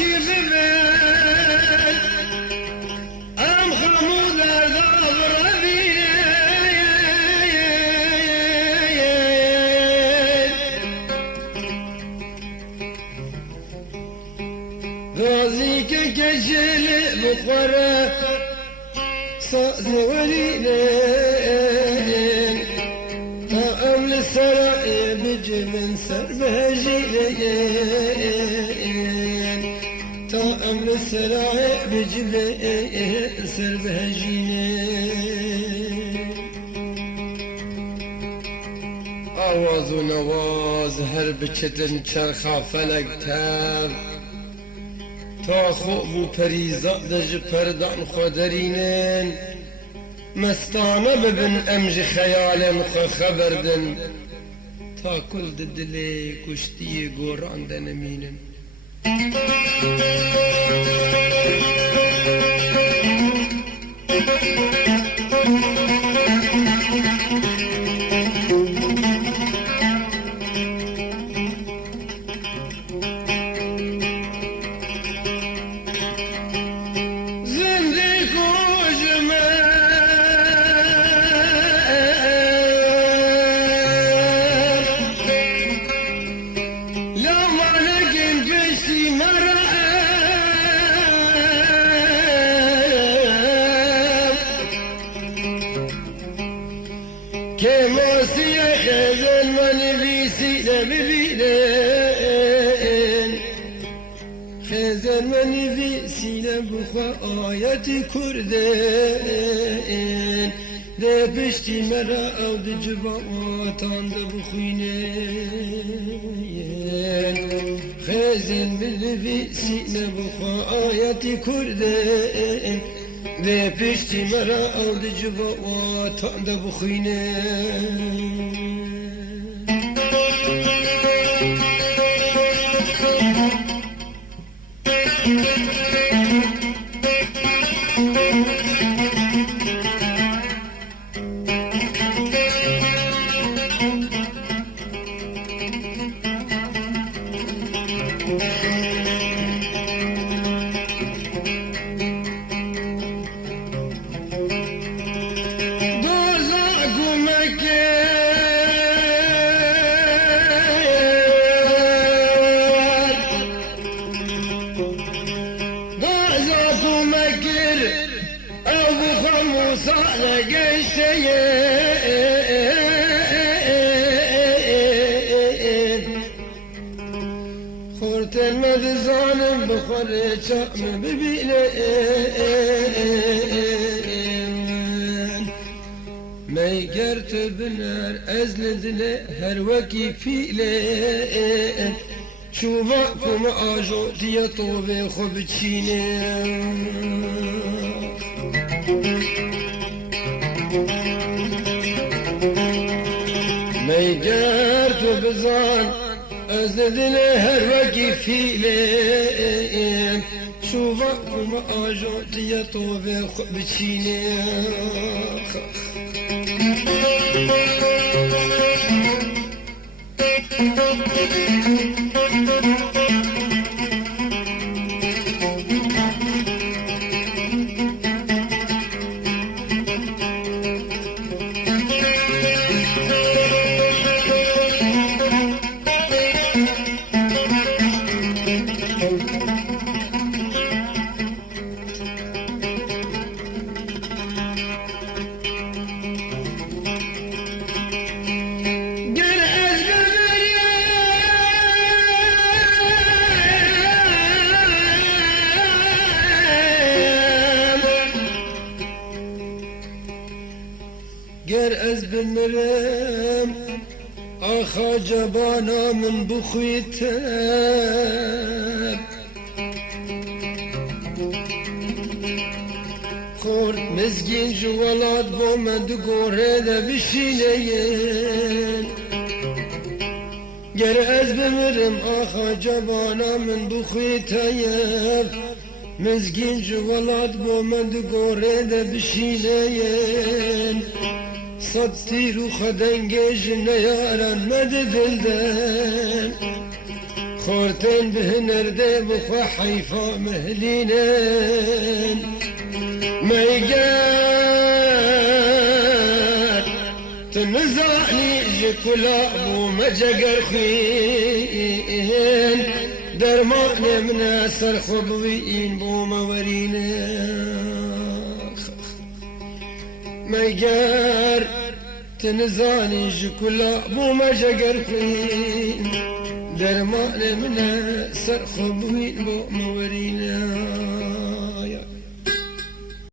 باشی ببین ام خمود دابروی غازی که کشل بخوره ساز وليلين طعم السراء بجبن سر بهجيلين طعم السراء بجبن سر بهجيلين آواز و نواز هر بچتن چرخا فلک تب تا خوب و پریزاد دج پردان خودرینن مستانه ببن امج خیال خو خبردن تا کل دلی کشتی گوران دنمینن خزن منی ویسیله بخوا آیتی کردن ده پشتی مرا او ده جباتان ده بخوینن خزن منی ویسیله بخوا آیتی کردن ده پشتی مرا او ده جباتان ده بخوینن خورتن ظالم بخوره چام ببینن میگر تو بنر از لدله هر وکی فیلن شوفا کم آجو دیا طوبه خوب چینن میگر تو بزان از دل هر وکی فیلن شوفا کم آجو دیا طوبه خوب چینن گر از بمرم آخا جبانا من بخویتم خورد مزگین جوالات با من دو گوره ده بشینین گر از بمرم آخا جبانا من بخویتم مزگین جوالات با من دو گوره ده بشینین صد تیر و خدنگش نیارن مد دلدن خورتن بهنرده بخوا حیفا مهلینن میگر تنزانی جکلا بو مجگر خوین درمان من سر خوبوین بو مورین میگر تنزانی جکلا بو مجگر خوین درمان من سر خوبوین بو مورین